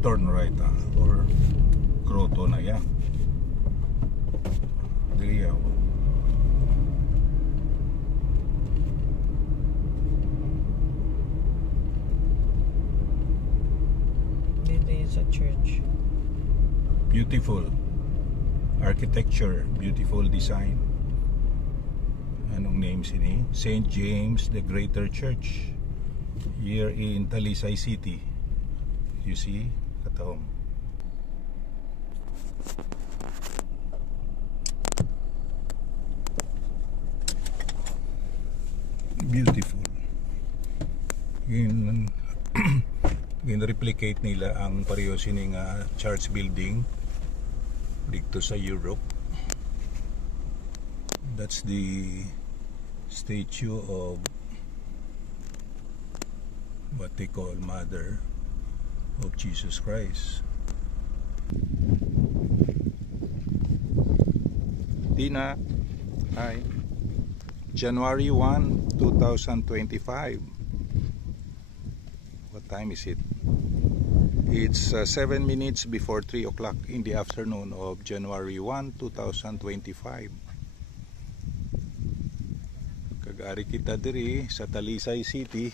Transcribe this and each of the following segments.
turn right or grotto na yan. There. Dito yun sa church. Beautiful architecture, beautiful design. Anong name sini? St. James the Greater Church here in Talisay City. You see, katahom. Beautiful. Gin-replicate nila ang pareho sining church building dito sa Europe. That's the statue of what they call Mother of Jesus Christ. Tina, hi. January 1, 2025. What time is it? It's 7 minutes before 3 o'clock in the afternoon of January 1, 2025. Kagari kita diri sa Talisay City.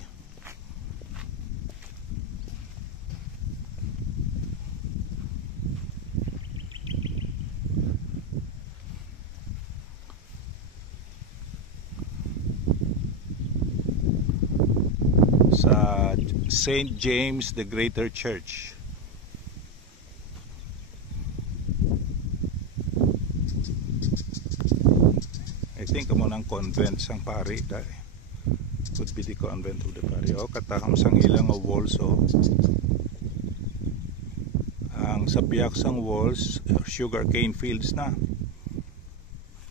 Sa St. James the Greater Church. I think amo nang convent sang pari dai. Could be the convent of the pari. O kataham sang ilang walls o. Ang sabiyak sang walls, sugar cane fields na.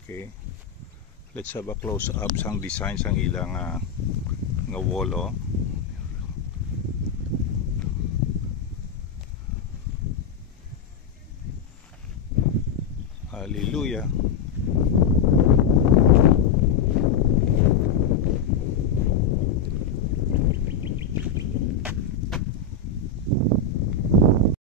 Okay. Let's have a close up sang design sang ilang nga wall o. Hallelujah.